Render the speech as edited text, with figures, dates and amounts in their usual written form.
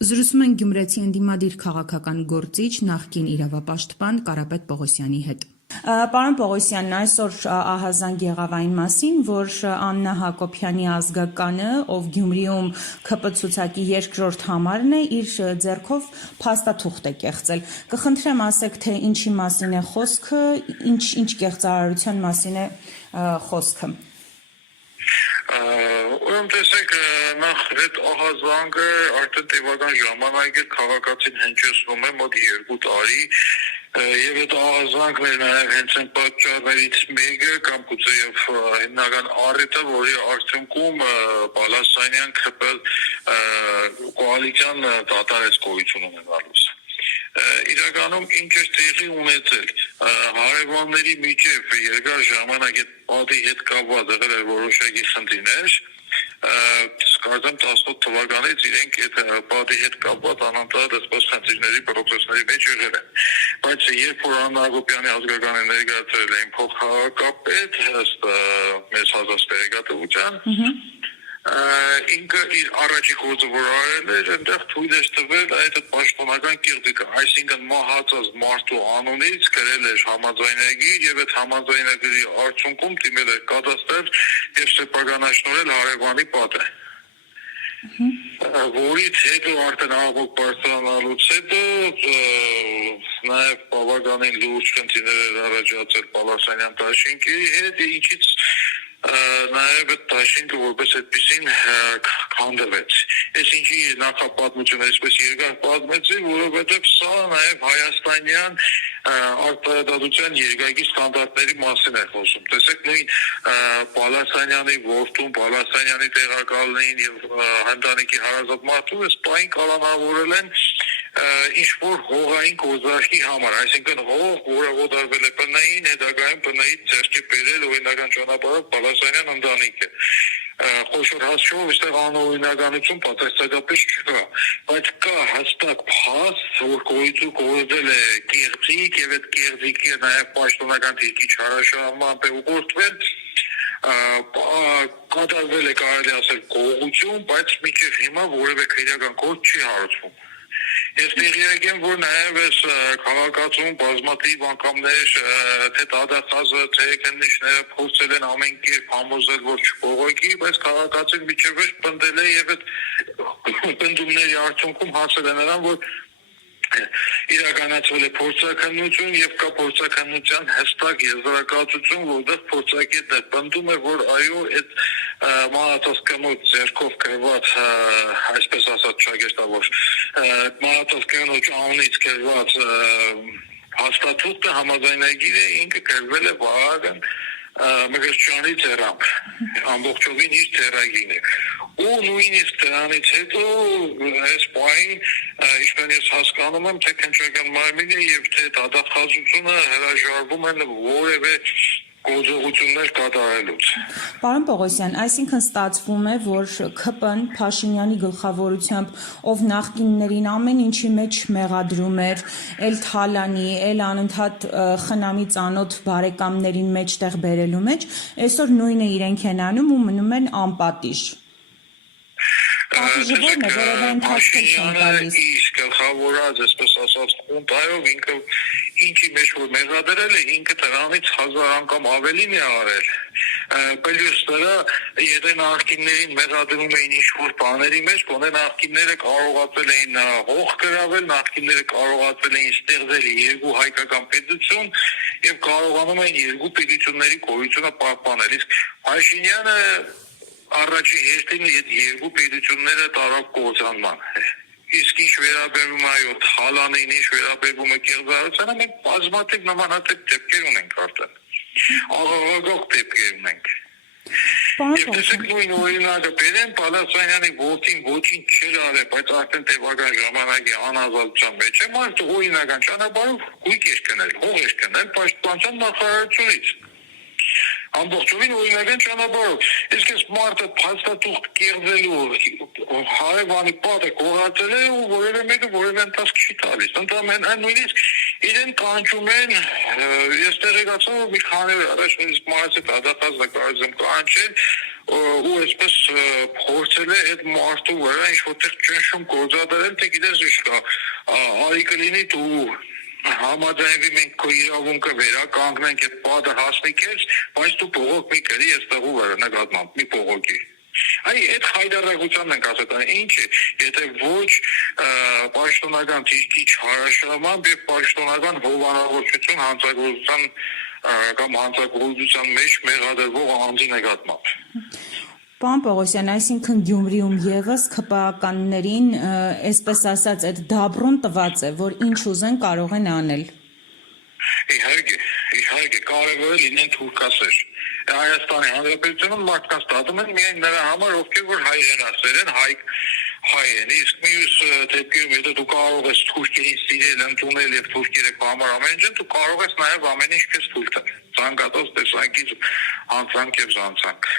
Զրուցում են գյումրեցի ընդդիմադիր քաղաքական գործիչ նախկին իրավապաշտպան Կարապետ Պողոսյանի հետ։ Պարոն Պողոսյան, այսօր ահազանգ եղավ այն մասին, որ Աննա Հակոբյանի ազգականը, ով Գյումրիում ՔՊ ցուցակի երկրորդ համարն է, իր ձեռքով փաստաթուղթ է կեղծել։ Կխնդրեմ ասեք, թե ինչի մասին է խոսքը, ինչ կեղծարարության մասին է խոսքը։ Ուրեմն տեսեք, նախ այդ ահազանգը արդեն տևական ժամանակ է քաղաքացին հնչեցնում է մոտ 2 տարի եւ այդ ահազանգն է նաեւ հենց այն պատճառներից մեկը կամ գուցե եւ հիմնական առիթը, որի արդյունքում Բալասանյան ՔՊ կոալիցիան դատարեց գոյություն ունենալուց։ Իրականում ինչ է տեղի ունեցել հարևանների միջև երկար ժամանակ այդ պատի հետ կապված եղել էր որոշակի խնդիրներ, կարծեմ 18 թվականից իրենք այդ պատի հետ կապված անընդհատ այսպես խնդիրների պրոցեսների մեջ եղել են, բայց երբ որ Աննա Հակոբյանի ազգականը ներկայացրել էին փոխհավաքապետ ըստ մեզ հասած տեղեկատվության, ինքը իր առաջի գործը որ արել էր, այնտեղ թույլ է տվել այդ պաշտոնական կիրտիկը, այսինքն մահացած մարդու անունից գրել էր համաձայնագիր եւ այդ համաձայնագրի արդյունքում դիմել էր կադաստր եւ սեփականաշնորհել հարևանի պատը, որից հետո արդեն աղոք բարձրանալուց հետո նաեւ բավականին լուրջ խնդիրներ էր առաջացել Բալասանյան դաշինքի հետ, ինչից նաև այդ դաշինքը որպես այդպեսին քանդվեց։ Այս ինչի նախապատմությունը այսպես երկար պատմեցի, որովհետև սա նաև հայաստանյան արտադրության երկակի ստանդարտների մասին է խոսում։ Տեսեք, նույն Բալասանյանի որդուն, Բալասանյանի տեղակալներին եւ ընտանիքի հարազատ մարդուն այս պահին կալանավորել են ինչ-որ հողային գործարքի համար, այսինքն հող, որը օդարվել է ՊՆ-ին, հետագայում ՊՆ-ից ձեռքի բերել օրինական ճանապարհով Բալասանյան ընտանիքը։ Խոշոր հասցեով այստեղ անօրինականություն պատասխանատվապես չկա, բայց կա հստակ փաստ, որ գործել է կեղծիք եւ այդ կեղծիքը նաեւ պաշտոնական դիրքի չարաշահմամբ է ուղղորդվել, կատարվել է կարելի ասել գողություն, բայց մինչև հիմա որևէ քրեական գործ չի հարուցվում։ Ես տեղյակ եմ, որ նաև այս քաղաքացում բազմաթիվ անգամներ թե դատախազը, թե քննիչները փորձել են ամեն կերպ համոզել, որ չբողոքի, բայց քաղաքացին միջև պնդել է եւ այդ պնդումների արդյունքում հասել է նրան, որ իրականացվել է փորձաքննություն եւ կա փորձաքննության հստակ եզրակացություն, որտեղ փորձագետն է պնդում է, որ այո, այդ մահացած կնոջ ձեռքով գրված, այսպես ասած, շագեստավոր մահացած կնոջ անունից գրված հաստատուղթը համաձայնագիրը ինքը գրվել է Վահագն Մկրտչյանի ձեռամբ, ամբողջովին իր ձեռագիրն է։ Ու նույնիսկ դրանից հետո այս պահին, ինչպես ես հասկանում եմ, թե քննչական մարմինը եւ թե դատախազությունը հրաժարվում են որևէ գործողություններ կատարելուց։ Պարոն Պողոսյան, այսինքն ստացվում է, որ ՔՊ-ն Փաշինյանի գլխավորությամբ, ով նախկիններին ամեն ինչի մեջ մեղադրում էր, էլ թալանի, էլ անընդհատ խնամի ծանոթ բարեկամներին մեջտեղ բերելու մեջ, այսօր նույնը իրենք են անում ու մնում են անպատիժ։ Պատիժը ո՞րն է, որովհետեւ ընթացքել չեն տալիս։ Իսկ գլխավորած, այսպես ասած, խունտայով ինքը ինչի մեջ որ մեղադրել է, ինքը դրանից 1000 անգամ ավելին է արել։ Պլյուս դրա, եթե նախկիններին մեղադրում էին ինչ-որ բաների մեջ, գոնե նախկինները կարողացել էին հող գրավել, նախկինները կարողացել էին ստեղծել երկու հայկական պետություն եւ կարողանում էին երկու պետությունների գոյությունը պահպանել։ Իսկ Փաշինյանը առաջի հերթին այդ երկու պետությունները տարավ կործանման։ Իսկ ինչ վերաբերում է այո թալանին, ինչ վերաբերում է կեղծարարությանը, մենք բազմաթիվ նմանատիպ դեպքեր ունենք արդեն։ Աղաղակող դեպքեր ունենք։ Եվ տեսեք նույն օրինակը բերեն Բալասանյանի որդին ոչինչ չէր արել, բայց արդեն տևական ժամանակի անազատության մեջ է, մարդը օրինական ճանապարհով գույք էր գնել, հող էր գնել պաշտպանության նախարարությունից։ Ամբողջովին օրինական ճանապարհով։ Իսկ այս մարդը փաստաթուղթ կեղծելու հարևանի պատը կողացել է ու որևէ մեկը որևէ ընթացք չի տալիս։ Ընդամենը նույնիսկ իրեն կանչում են, ես տեղեկացա, որ մի քանի օր առաջ նույնիսկ մարզի դատախազը կարծեմ կանչել, ու այսպես փորձել է այդ մարդու վրա ինչ որտեղ ճնշում գործադրել, թե գիտես ինչ կա, արի կլինի դու համաձայնվի մենք քո իրավունքը վերականգնենք, այդ պատը հասնի քեզ, բայց դու փողոք մի գրի այստեղու վրա նկատմամբ, մի փողոքի։ Այդ հայդարարությունն ենք ասել, ինչ է, եթե ոչ պաշտոնական դիրքի չհարաշարմամբ եւ պաշտոնական հովանավորություն հանցագործության կամ հանցագործության մեջ մեղադրվող անձի նկատմամբ։ Պարոն Պողոսյան, այսինքն Գյումրիում եւս ՔՊԱ-ականներին, այսպես ասած, այդ դաբրուն տված է, որ ինչ ուզեն կարող են անել։ Իհարկե, կարևոր է լինեն թուրքասեր։ Հայաստանի Հանրապետությունում մարդկանց դատում են միայն նրա համար, ովքեր որ հայրենասեր են, հայ են, իսկ մյուս դեպքերում եթե դու կարող ես թուրքերին սիրել, ընդունել եւ թուրքերը քո համար ամեն ինչ, դու կարող ես նաեւ ամեն ինչ քեզ թույլ տալ։ Ցանկացած տեսանկից անցանք եւ զանցանք։